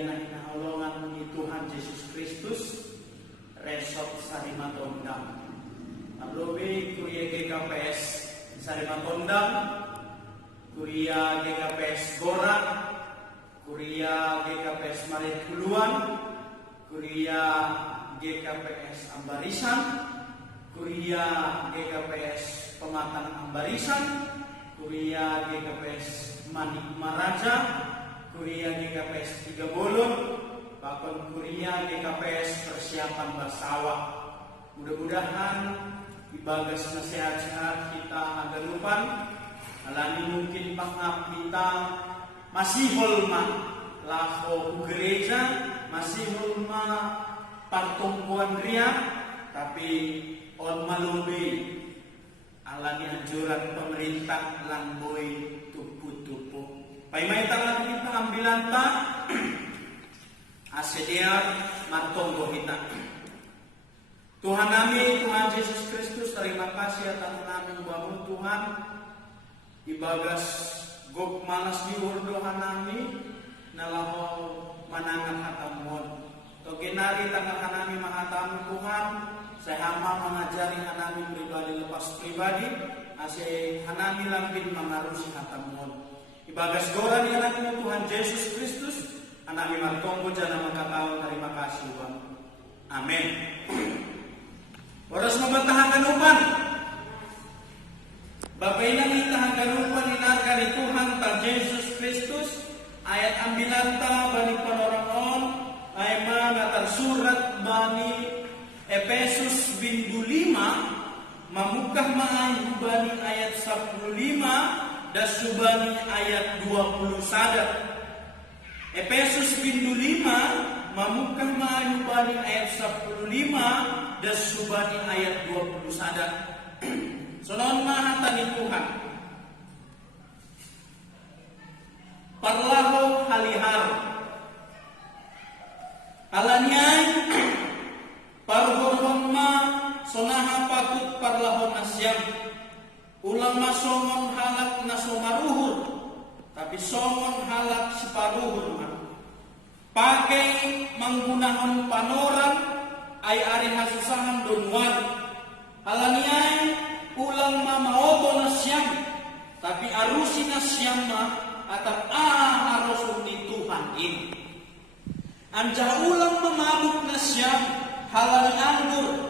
na hinaulungan ni Tuhan Yesus Kristus resort Sarimatondang. Ablobe Kuria GKPS Sarimatondang, Kuria GKPS Gorak, Kuria GKPS Marit Puluan, Kuria GKPS Ambarisan, Kuria GKPS Pematang Ambarisan, Kuria GKPS Manik Maraja, Kuria GKPS Tiga Bolon, bahkan Kuria GKPS Persiapan Basawa. Mudah-mudahan ibagas na sehat-sehat kita agalupan, alani mungkin pangap kita masih holma lako gereja, masih holma pertumbuhan ria, tapi on malumbi alani anjuran pemerintah langboy tupu-tupu. Paimay tangan kita ambilan ta asediar martonggo kita. Tuhan kami, Tuhan Yesus Kristus, terima kasih atas namun bangun Tuhan. Ibagas gok malas diurdohan kami, nalaho manangan hatamon. Togenari tangan kami mahatamu Tuhan, saya hama mengajari kami pribadi lepas pribadi, ase kami lambin mengarusi hatamon. Ibagas goran yang anakmu Tuhan Yesus Kristus, anami martonggo jana makatao, terima kasih Tuhan. Amin. Oras mematahakan upan. Bapak inang itahakan upan inarga ni Tuhan ta Yesus Kristus. Ayat ambilan ta bani panorangon. Ay mga surat bani Efesus 5. Mamukah maayu bani ayat 15. Dan subani ayat 20 sada. Efesus 5. Mamukah maayu bani ayat 15. Dan subani ayat 20 sada. Sonon mahatan ni Tuhan. Parlaho halihar. Alanyay parhorhon ma sonaha patut parlaho nasyam. Ulang masomon halak na somaruhur. Tapi somon halak si paruhur ma. Pakai menggunakan panoran ay ari hasusahan donwan. Halaniay ulang mamaobo na siyam, tapi arusin na siyam ma atap harosun ni Tuhan ini. Anja ulang mamabuk na siyam, halani anggur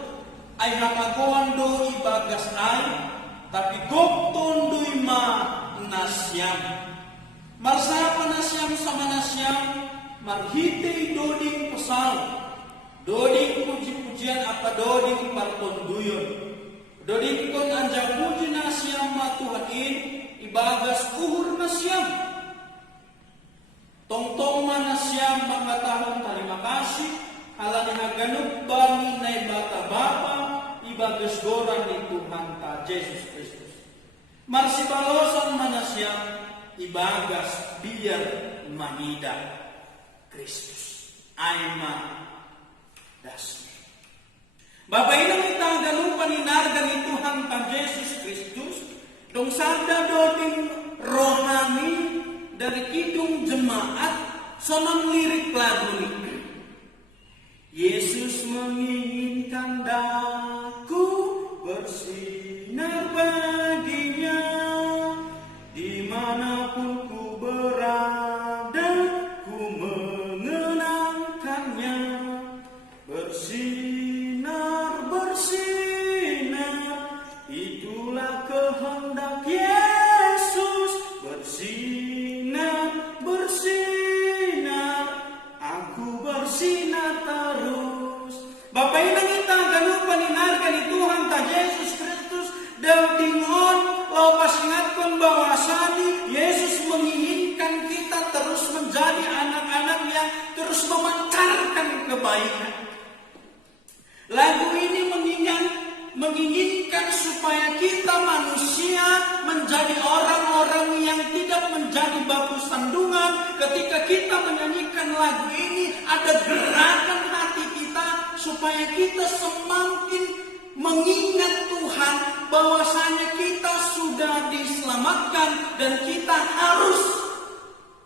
ay hakakuan do ibagas ay, tapi gokton do'y ma na siyam. Marsapa na siyam sama na siyam, marhitay doding pasal. Doding puji-pujian apa doding partonduyon. Doding kon anja puji na siyam ma Tuhan in, ibagas uhur na siyam. Tongtong man na siyam makatahon terima kasih, halani haganuk bani na ibata-bata, ibagas goran ni Tuhan ta Yesus Kristus. Marsibalosan man na siyam, ibagas biar manida Kristus. Aima dasmi. Bapak ini kita galupan inarga ni Tuhan ta Yesus Kristus, dong sabda doding rohani dari kidung jemaat sonon lirik lagu ini. Yesus menginginkan daku bersinar baginya, dimanapun ku berada ku mengenangkannya. Bersinar, bersinar, itulah kehendak Yesus. Bersinar, bersinar, aku bersinar terus. Bapak inang kita ganupan inarga ni Tuhan ta Yesus Kristus. Daudingon, lepas ingatkan bahwasanya Yesus menginginkan kita terus menjadi anak-anak yang terus memancarkan kebaikan. Lagu ini menginginkan supaya kita manusia menjadi orang-orang yang tidak menjadi batu sandungan. Ketika kita menyanyikan lagu ini, ada gerakan hati kita supaya kita semakin mengingat Tuhan bahwasanya kita sudah diselamatkan dan kita harus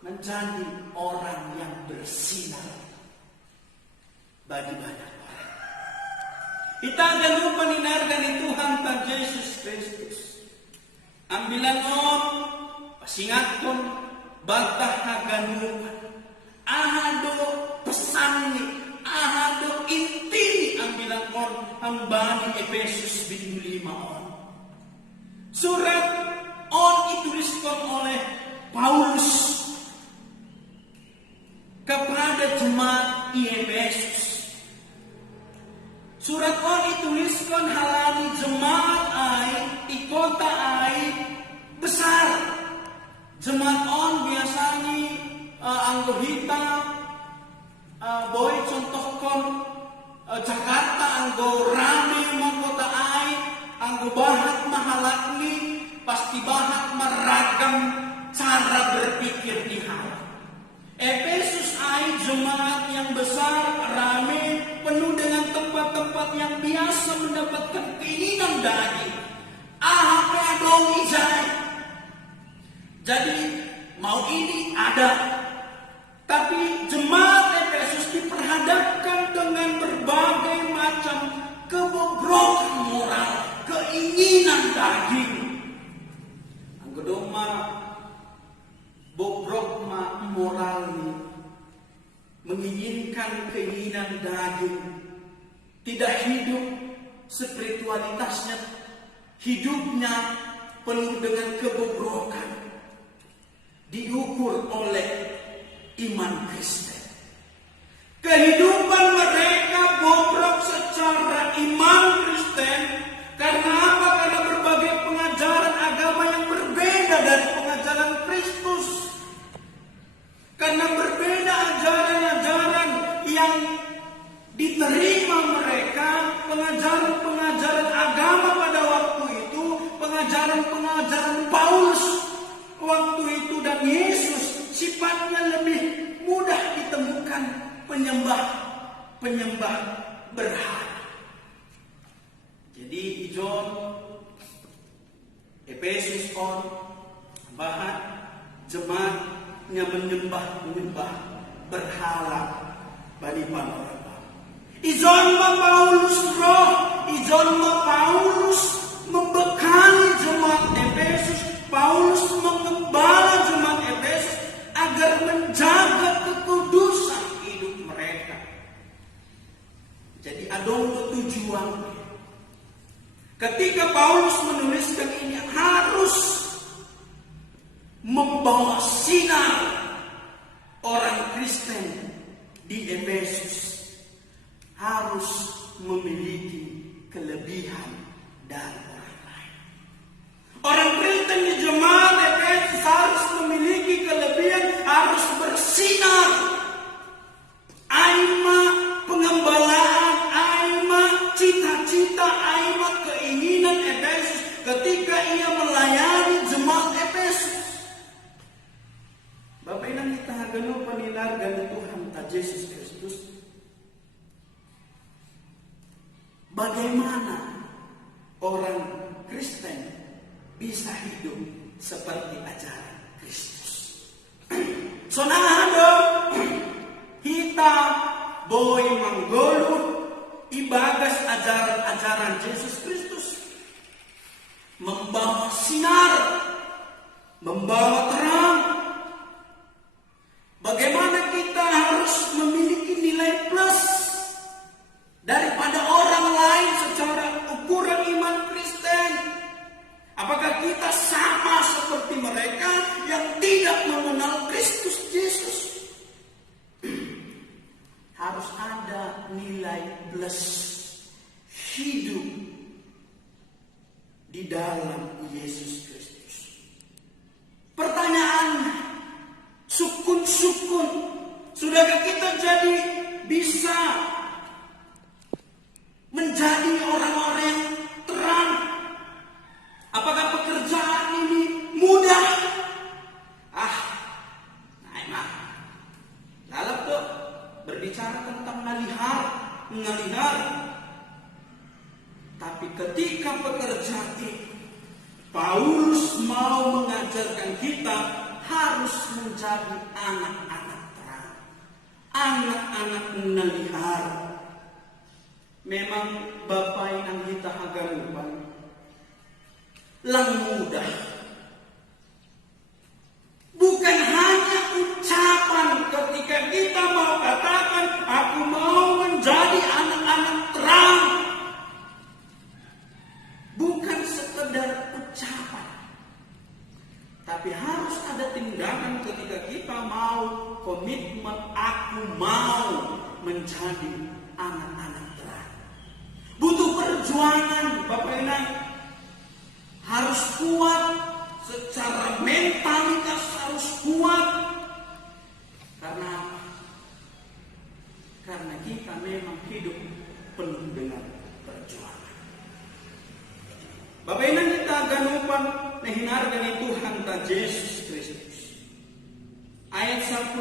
menjadi orang yang bersinar bagi banyak orang. Kita jangan lupa ninarkan Tuhan Tuhan Yesus Kristus. Ambilan on, pasingaton, batah haganupan. Ahado pesan ni, ahado inti ambilan on, hambani Efesus 5 on. Surat on dituliskan oleh Paulus kepada jemaat Efesus. Surat on dituliskan halani jemaat di kota besar. Jemaat on biasanya anggo hitam, boy contohkan Jakarta anggo rame kota anggo bahat mahalakni pasti bahat meragam cara berpikir di hal. Efesus jemaat yang besar, rame, penuh dengan tempat-tempat yang biasa mendapatkan keinginan daging. Dong ijai. Jadi mau ini ada. Tapi jemaat Efesus diperhadapkan dengan berbagai macam kebobrokan moral, keinginan daging. Ang kedua bobrok moral ini menginginkan keinginan daging, tidak hidup spiritualitasnya, hidupnya penuh dengan kebobrokan, diukur oleh iman Kristen. Kehidupan mereka bobrok secara iman Kristen karena apa? Karena berbagai pengajaran agama yang berbeda dari pengajaran Kristus. Karena berbeda ajaran-ajaran yang diterima mereka, pengajaran-pengajaran agama pada waktu itu, pengajaran-pengajaran Paulus waktu itu dan Yesus sifatnya lebih mudah ditemukan penyembah berhala. Jadi John Efesus on bahan jemaatnya menyembah berhala bagi orang. Ijon Paulus roh, ijon Paulus membekali jemaat Efesus, Paulus mengembala jemaat Efesus agar menjaga kekudusan hidup mereka. Jadi ada tujuan. Ketika Paulus menuliskan ini harus membawa sinar orang Kristen di Efesus harus memiliki kelebihan dari orang lain. Orang Kristen di jemaat Efesus harus memiliki kelebihan, harus bersinar. Aima pengembalaan, aima cita-cita, aima keinginan Efesus ketika ia melayani jemaat Efesus. Bapak Ibu kita hagano panilargan Tuhan Yesus Kristus. Bagaimana orang Kristen bisa hidup seperti ajaran Kristus? Sonahado kita boy manggolut ibagas ajaran Yesus Kristus, membawa sinar, membawa terang. Bagaimana kita harus memiliki nilai plus daripada orang lain secara ukuran iman Kristen. Apakah kita sama seperti mereka yang tidak mengenal Kristus Yesus? Harus ada nilai plus hidup di dalam Yesus Kristus. Pertanyaannya, sukun-sukun, sudahkah kita jadi bisa menjadi orang-orang yang terang? Apakah pekerjaan ini mudah? Emang lalu tuh berbicara tentang ngalihar. Tapi ketika pekerjaan itu Paulus mau mengajarkan kita harus menjadi anak-anak terang, anak-anak nelihar. Memang Bapak yang kita hagarupan lang mudah. Bukan hanya ucapan ketika kita mau katakan aku mau menjadi anak-anak terang. Bukan sekedar ucapan. Tapi harus ada tindakan ketika kita mau komitmen aku mau menjadi anak-anak terang. Butuh perjuangan Bapak Ibu. Harus kuat secara mentalitas, harus kuat. Karena apa? Karena kita memang hidup penuh dengan perjuangan. Bapak Ibu kita ganupan nehinargani Tuhan ta Yesus Kristus. Ayat 10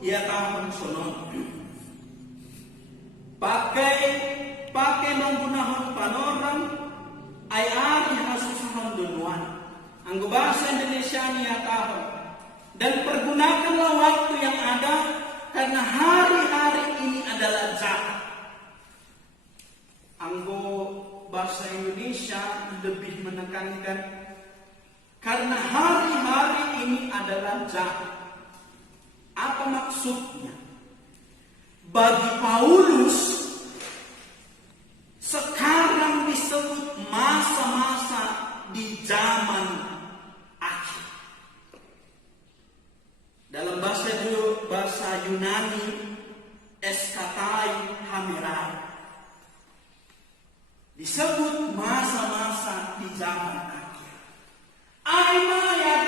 ia tahun sonon. Pakai menggunakan panorang ay ari hasusahan dunuan. Ang bahasa Indonesia niya tahun. Dan pergunakanlah waktu yang ada karena hari-hari ini adalah jahat. Anggo bahasa Indonesia lebih menekankan karena hari-hari ini adalah jahat. Apa maksudnya? Bagi Paulus sekarang disebut masa-masa di zaman akhir. Dalam bahasa Yunani eskatai hamerai. Disebut masa-masa di zaman akhir. Ayat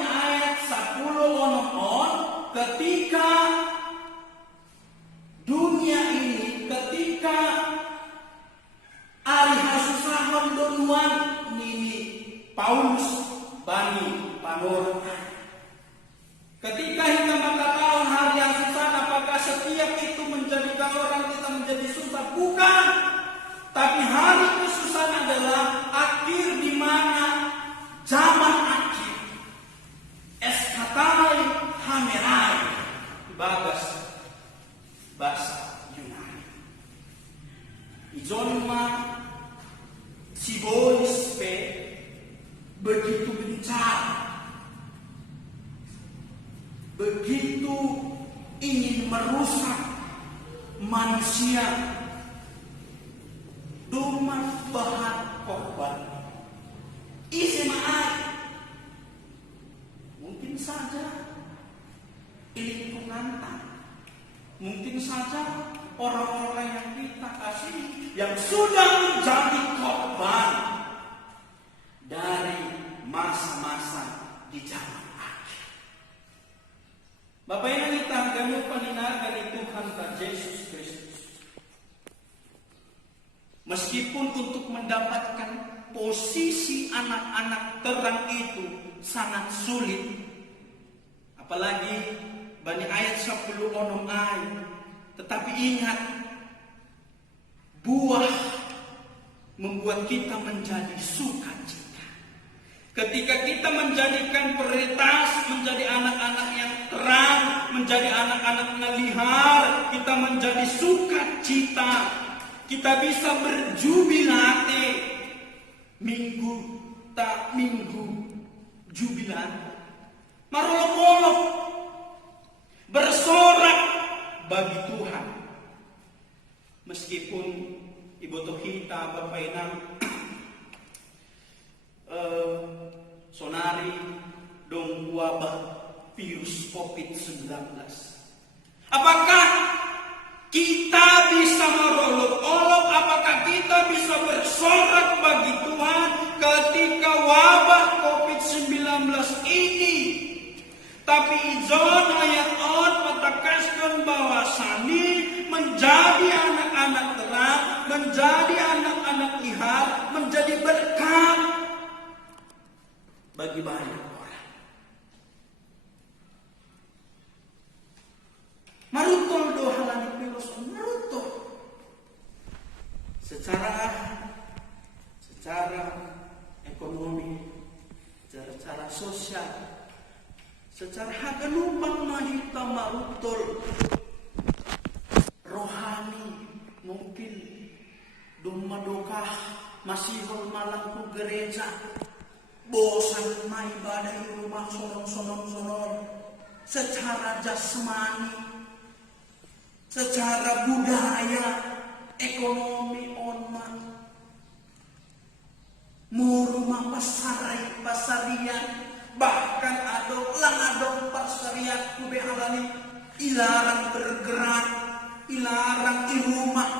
ayat 10 on ketika dunia ini, ketika ari hasusahon donuan nini Paulus bani panorang. Ketika kita mengatakan hari yang susah, apakah setiap itu menjadikan orang kita menjadi susah? Bukan. Tapi hari kesusahan adalah akhir di mana zaman akhir. Eskatai hamerai. Bagas bahasa Yunani. Ijonma sibolis pe begitu gencar. Begitu ingin merusak manusia. Duman bahan korban. Isi maaf. Mungkin saja lingkungan, mungkin saja orang-orang yang kita kasih yang sudah menjadi korban dari masa-masa di zaman akhir. Bapak yang kita ganuh paninar dari Tuhan Yesus Kristus. Meskipun untuk mendapatkan posisi anak-anak terang itu sangat sulit. Apalagi bani ayat 10 onom ayat. Tetapi ingat, buah membuat kita menjadi sukacita. Ketika kita menjadikan prioritas menjadi anak-anak yang terang, menjadi anak-anak nelihar, kita menjadi sukacita. Kita bisa berjubilate minggu tak minggu jubilan. Marolok-olok bersorak bagi Tuhan. Meskipun ibu tohita Bapak Inang sonari dong wabah virus COVID-19. Apakah kita bisa merolok-olok? Apakah kita bisa bersorak bagi Tuhan ketika wabah COVID-19 ini? Tapi ijon ayat on menegaskan bahwasanya menjadi anak-anak terang, menjadi anak-anak lihat, menjadi berkat bagi banyak orang. Marutol dohalan virus marutol. Secara ekonomi, secara sosial, secara haganupan mahita marutol rohani mungkin dumadokah masihol malang ku gereja bosan mai ibadah di rumah sonon secara jasmani, secara budaya, ekonomi onman murumah pasarian bahkan adong pasarian kube halani ilarang bergerak, ilarang di rumah.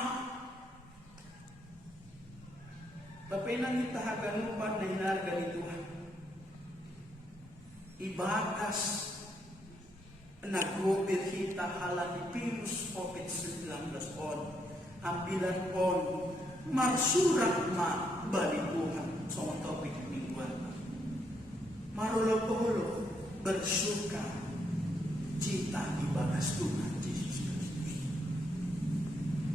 Bapak nang itahaganupan na hinarga ni Tuhan. Ibakas nag-gobel kita halani virus COVID-19 on. Ambilan on marsurat ma bali Tuhan sama topik mingguan. Marolo-polo bersuka cita ibakas Tuhan Yesus Kristus.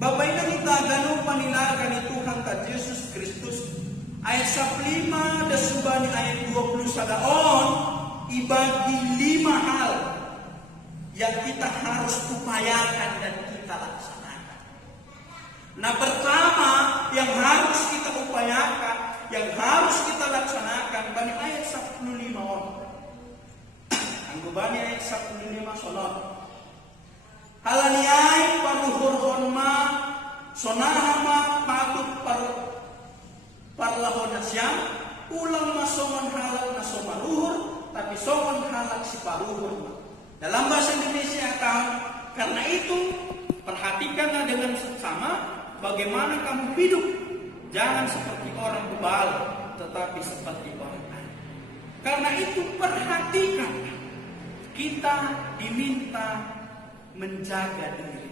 Bapak nang itahaganupan hinarga ni Tuhan ka Yesus Kristus. Ayat 5 dan subani ayat 20 sadaon ibagi 5 hal yang kita harus upayakan dan kita laksanakan. Nah, pertama yang harus kita upayakan, yang harus kita laksanakan bani ayat 15 on. Anggubani ayat 15 sonon. Halaniai paruhur honma sonahama patut parlahon nasyam ulang masongon halak nasomaruhur tapi songon halak si paruhur. Dalam bahasa Indonesia karena itu perhatikanlah dengan seksama bagaimana kamu hidup. Jangan seperti orang bebal tetapi seperti orang kaya. Karena itu perhatikanlah. Kita diminta menjaga diri.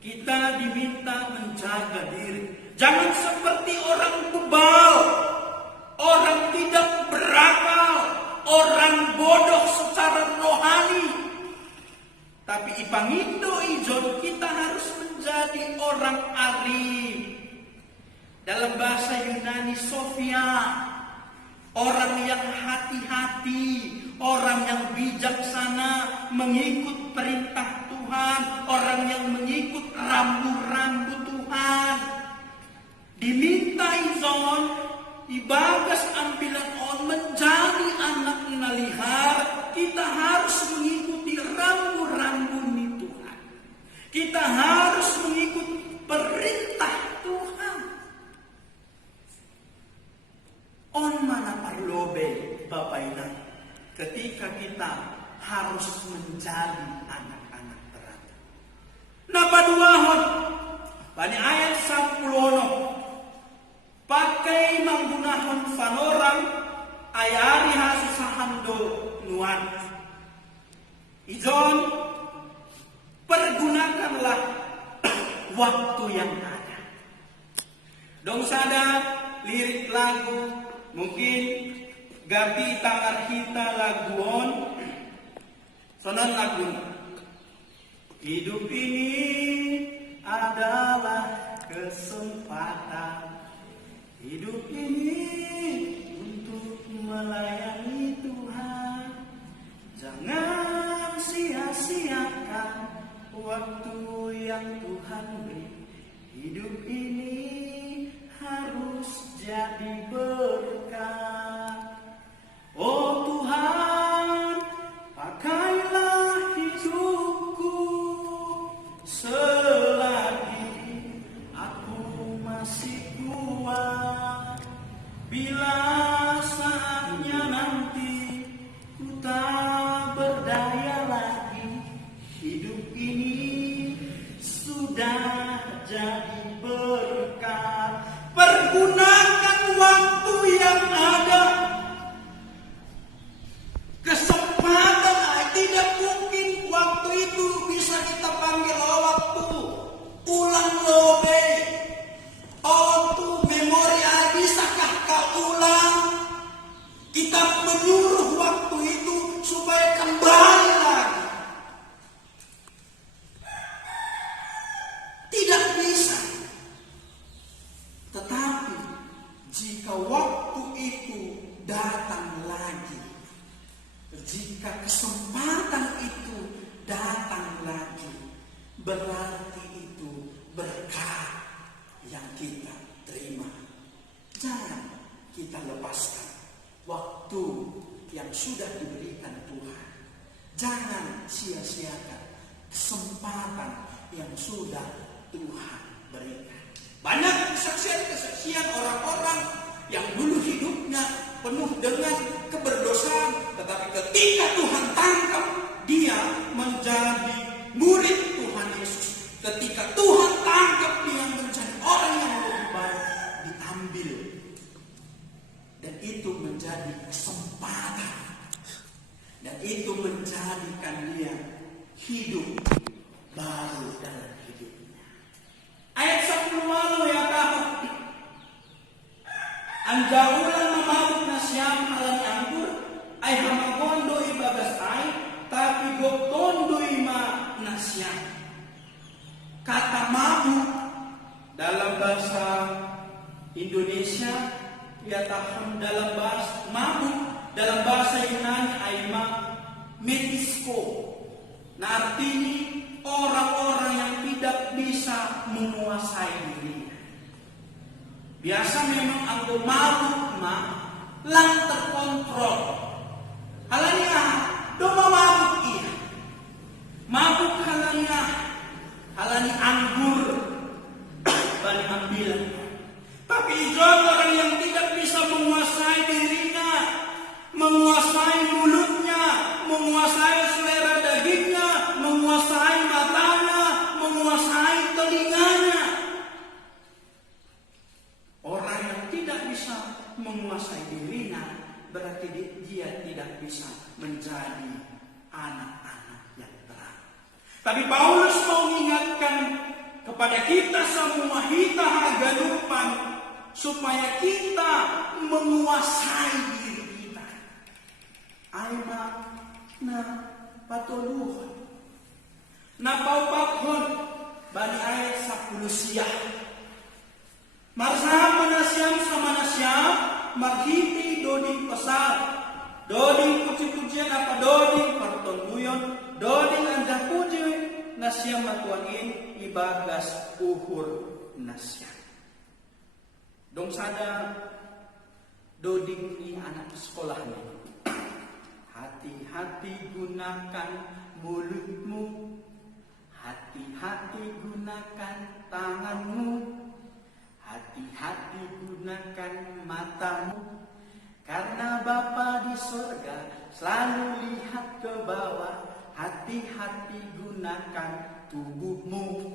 Kita diminta menjaga diri. Jangan seperti orang bebal, orang tidak berakal, orang bodoh secara rohani. Tapi ipangindo ijon kita harus menjadi orang arif. Dalam bahasa Yunani Sofia, orang yang hati-hati, orang yang bijaksana, mengikut perintah Tuhan, orang yang mengikut rambu-rambu Tuhan. Diminta izon, ibagas ambilan on menjadi anak nalihar, kita harus mengikuti rambu-rambu ni Tuhan. Kita harus mengikuti perintah Tuhan. On mana parlobe Bapak Ina, ketika kita harus menjadi anak-anak teratur. Napa duahon? Pada ayat 10 pakai menggunakan fanorang ayari hasusahando nuan. Ijon pergunakanlah waktu yang ada. Dong sada lirik lagu mungkin gapi tangar kita laguon sonan lagu. Hidup ini adalah kesempatan. Hidup ini untuk melayani Tuhan. Jangan sia-siakan waktu yang Tuhan beri. Hidup ini harus jadi berkat. Oh Tuhan, pakailah hidupku selagi aku masih kuat. Bila saatnya nanti ku tak berdaya lagi, hidup ini sudah jadi berkat. Pergunakan waktu yang berarti itu berkah yang kita terima. Jangan kita lepaskan waktu yang sudah diberikan Tuhan. Jangan sia-siakan kesempatan yang sudah Tuhan berikan. Banyak kesaksian-kesaksian orang-orang yang dulu hidupnya penuh dengan keberdosaan, tetapi ketika Tuhan tangkap, dia menjadi murid Tuhan Yesus. Ketika Tuhan tangkap, dia menjadi orang yang lebih baik, diambil. Dan itu menjadi kesempatan. Dan itu menjadikan dia hidup baru dalam hidupnya. Ayat 10 lalu ya tahu. Anjaulan mamabuk na siyam alani anggur ay hamagondo ibagas ay tapi goktondo ima na siyam. Kata mabuk dalam bahasa Indonesia ya tahu, dalam bahasa mabuk dalam bahasa Yunani ay metisko. Nah, artinya orang-orang yang tidak bisa menguasai dirinya. Biasa memang aku mabuk lang terkontrol. Halanya doma mabuk iya. Mabuk halanya anggur bani ambilan. Tapi John orang yang tidak bisa menguasai dirinya, menguasai mulutnya, menguasai selera dagingnya, menguasai matanya, menguasai telinganya. Orang yang tidak bisa menguasai dirinya berarti dia tidak bisa menjadi anak-anak yang terang. Tapi Paulus mau mengingatkan kepada kita semua, kita haganupan, supaya kita menguasai diri kita. Aima na patuluhan na paupakhon bani ayat 10 siya. Marsaham manasyam sa manasyam maghiti doding pasal doding puji-pujian apa doding pertonduyon doding anda puji na siyam matuangin ibagas uhur na siyam. Dong sada doding ni anak sekolah ni. Hati-hati gunakan mulutmu, hati-hati gunakan tanganmu, hati-hati gunakan matamu, karena Bapa di surga selalu lihat ke bawah. Hati-hati gunakan tubuhmu.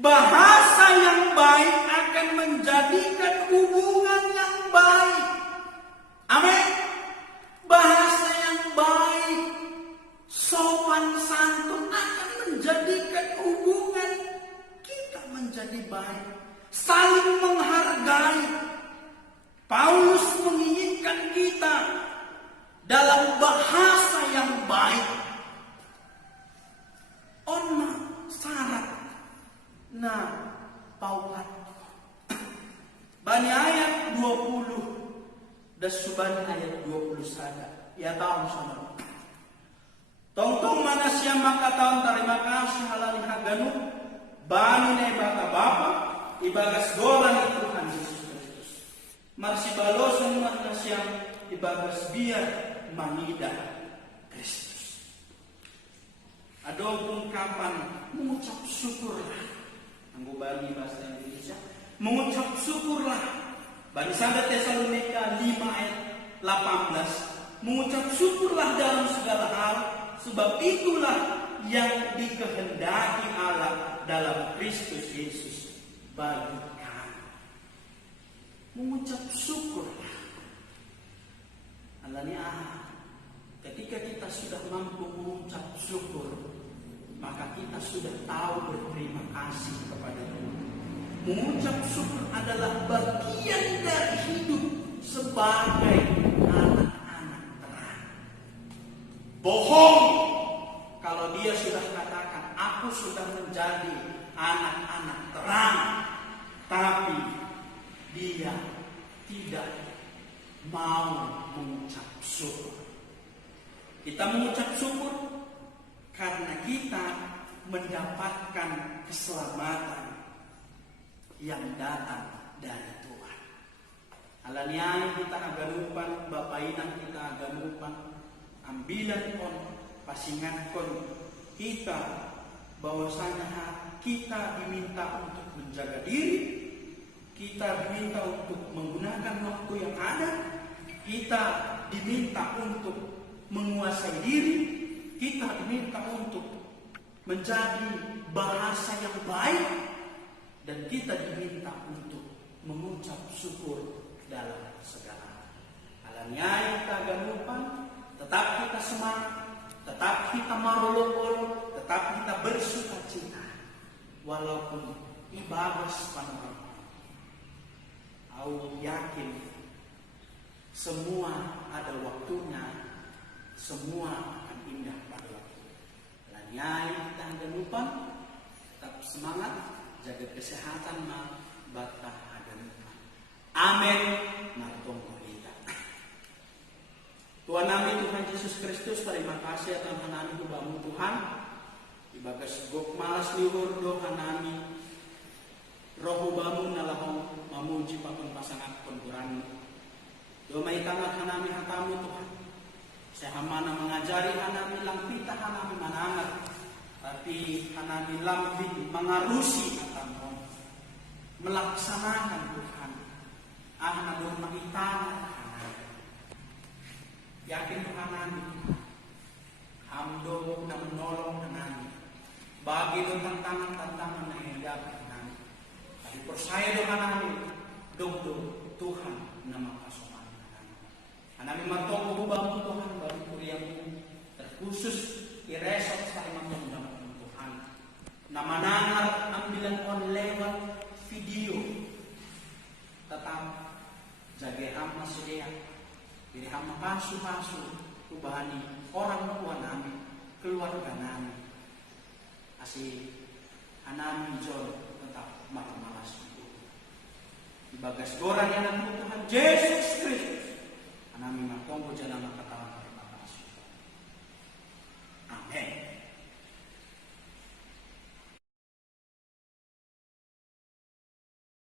Bahasa yang baik akan menjadikan hubungan yang baik. Amin. Bahasa yang baik, sopan santun akan menjadikan hubungan kita menjadi baik. Saling menghargai. Paulus menginginkan kita dalam bahasa yang baik. Onna syarat nah paulat bani ayat 20 dan subani ayat 20 saja. Ya tahu sama. Tongtong mana siya makataon terima kasih halali haganu bani na ibaka Bapa ibagas goran ni Tuhan Yesus Kristus. Marsibalosan man na siya ibagas biar mangida Kristus. Ada ungkapan mengucap syukurlah. Anggo bani bahasa Indonesia. Mengucap syukurlah. Bani Sanda Tesalonika 5 ayat 18. Mengucap syukurlah dalam segala hal, sebab itulah yang dikehendaki Allah dalam Kristus Yesus bagi kami. Mengucap syukurlah. Alanya ketika kita sudah mampu mengucap syukur, maka kita sudah tahu berterima kasih kepada Tuhan. Mengucap syukur adalah bagian dari hidup sebagai anak-anak terang. Bohong kalau dia sudah katakan, aku sudah menjadi anak-anak terang, tapi dia tidak mau mengucap syukur. Kita mengucap syukur karena kita mendapatkan keselamatan yang datang dari Tuhan. Alaniai kita aganupan, bapainan kita aganupan, ambilan kon, pasingan kon kita bahwasanya kita diminta untuk menjaga diri, kita diminta untuk menggunakan waktu yang ada, kita diminta untuk menguasai diri, kita diminta untuk menjadi bahasa yang baik, dan kita diminta untuk mengucap syukur dalam segala. Alaniai kita ganupan, tetap kita semangat, tetap kita marolokol, tetap kita bersuka cita, walaupun ibadas panorama. Aku yakin semua ada waktunya, semua akan indah pada waktu. Lanyai kita jangan lupa, tetap semangat, jaga kesehatan, bata ada lupa. Amin. Martong kita. Tuhan kami Tuhan Yesus Kristus, terima kasih atas hanami kubamu Tuhan. Ibagas gok malas liur doa nami. Roh bamu nalahong mamuji pakon pasangan konkurani. Domai tangan hanami hatamu Tuhan. Sehamana mengajari hanami lampita hanami manangat. Tapi hanami lambi mengarusi hatamu. Melaksanakan Tuhan. Hanami mengitana hanami. Yakin Tuhan hanami. Hamdo na menolong hanami. Bagi tentang tantangan na hingga. Percaya doa kami, dong Tuhan nama kasuhan kami. Kami matong ubah Tuhan bagi kuriamu terkhusus iresot sa matong dapat Tuhan. Nama nangar ambilan on lewat video, tetap jaga hama sedia, diri hama kasu ubahani orang tua kami, keluarga kami, asih anami jol tetap malas. Ibagas gorang yang Tuhan Yesus